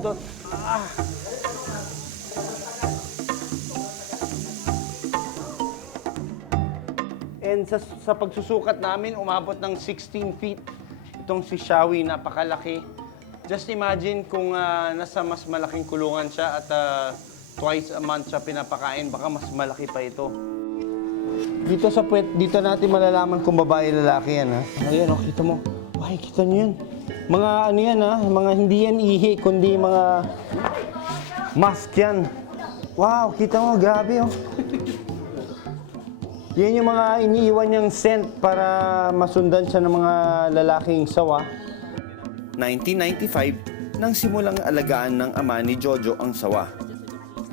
bundot. Ah. And sa pagsusukat namin, umabot ng 16 feet. Itong si Shawi, napakalaki. Just imagine kung nasa mas malaking kulungan siya at twice a month siya pinapakain, baka mas malaki pa ito. Dito sa puwet, dito natin malalaman kung babae lalaki yan, ha? Ayan, kita mo. Ay, kita niyo yan. Mga ano yan, ha? Mga hindi yan ihi, kundi mga mask yan. Wow, kita mo, grabe, oh. Yan yung mga iniiwan niyang scent para masundan siya ng mga lalaking sawa. 1995, nang simulang alagaan ng ama ni Jojo ang sawa.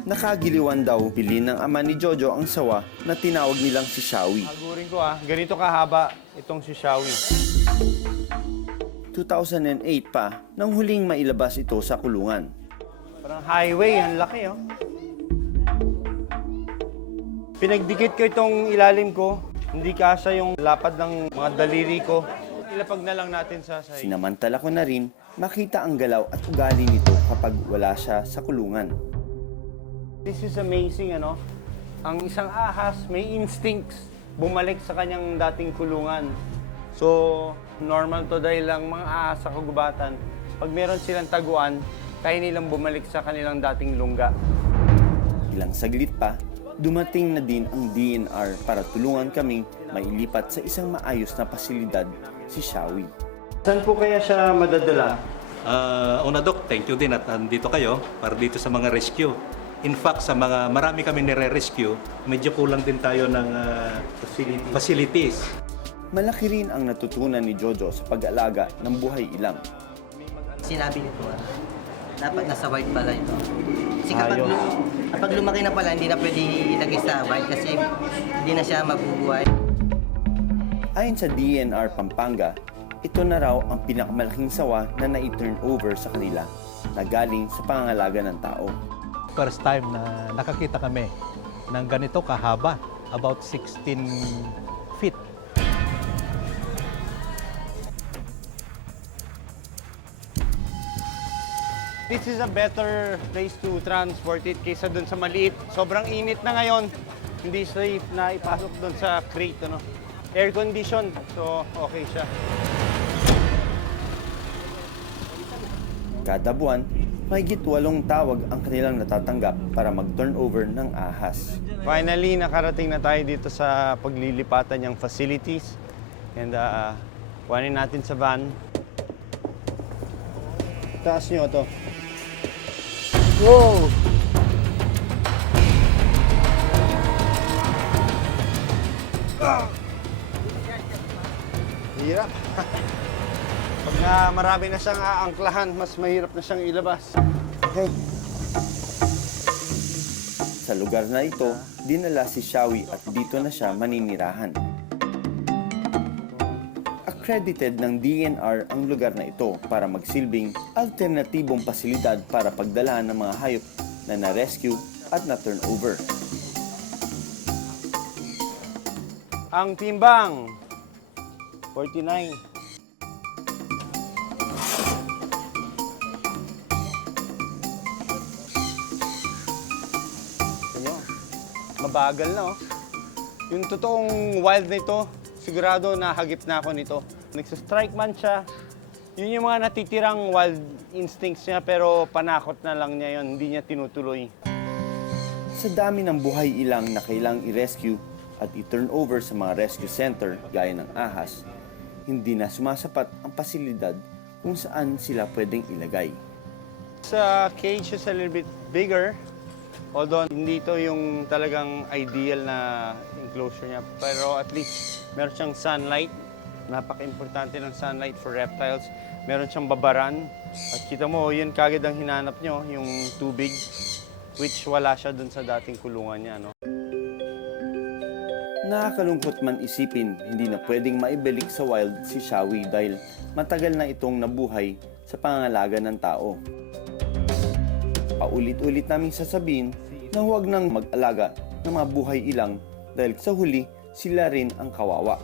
Nakagiliwan daw bilhin ng ama ni Jojo ang sawa na tinawag nilang si Shawi. Agurin ko ganito kahaba itong si Shawi. 2008 pa nang huling mailabas ito sa kulungan. Parang highway, ang laki, oh. Pinagdikit ko itong ilalim ko, hindi kasya yung lapad ng mga daliri ko. Ilapag na lang natin sa sahig. Sinamantala ko na rin makita ang galaw at ugali nito kapag wala siya sa kulungan. This is amazing, ano? Ang isang ahas may instincts bumalik sa kanyang dating kulungan. So, normal to dahil lang mga ahas sa kagubatan. Pag meron silang taguan, kaya nilang bumalik sa kanilang dating lungga. Ilang saglit pa, dumating na din ang DNR para tulungan kaming mailipat sa isang maayos na pasilidad, si Shawi. Saan po kaya siya madadala? Una Doc, thank you din at nandito kayo para dito sa mga rescue. In fact, sa mga marami kami nire-rescue, medyo kulang din tayo ng facilities. Malaki rin ang natutunan ni Jojo sa pag-alaga ng buhay ilang. Sinabi nito, dapat nasa white pala ito. Kasi kapag lumaki na pala, hindi na pwede ilagay sa white kasi hindi na siya mabubuhay. Ayon sa DNR Pampanga, ito na raw ang pinakamalaking sawa na na-turn over sa kanila na galing sa pangangalaga ng tao. First time na nakakita kami ng ganito kahaba, about 16 feet. This is a better place to transport it kaysa dun sa maliit. Sobrang init na ngayon. Hindi safe na ipasok dun sa crate, ano? Air condition, so okay siya. Kada buwan, mahigit 8 tawag ang kanilang natatanggap para mag-turnover ng ahas. Finally, nakarating na tayo dito sa paglilipatan niyang facilities. And kuhanin natin sa van. Taas niyo to. Whoa! Hirap. Pag marami na siyang aangklahan, mas mahirap na siyang ilabas. Okay. Sa lugar na ito, dinala si Shawi at dito na siya maninirahan. Accredited ng DNR ang lugar na ito para magsilbing alternatibong pasilidad para pagdala ng mga hayop na na-rescue at na-turnover. Ang timbang, 49. Mabagal na, oh. Yung totoong wild na ito, sigurado nahagip na ako nito. Nagsa-strike man siya. Yun yung mga natitirang wild instincts niya pero panakot na lang niya yun, hindi niya tinutuloy. Sa dami ng buhay ilang na kailang i-rescue at i-turn over sa mga rescue center gaya ng ahas, hindi na sumasapat ang pasilidad kung saan sila pwedeng ilagay. Sa cage is a little bit bigger, although hindi ito yung talagang ideal na enclosure niya. Pero at least meron siyang sunlight. Napaka-importante ng sunlight for reptiles. Meron siyang babaran. At kita mo, yun kagad ang hinanap nyo, yung tubig, which wala siya dun sa dating kulungan niya, no? Nakakalungkot man isipin, hindi na pwedeng maibalik sa wild si Shawi dahil matagal na itong nabuhay sa pangangalaga ng tao. Paulit-ulit naming sasabihin na huwag nang mag-alaga ng mga buhay ilang dahil sa huli sila rin ang kawawa.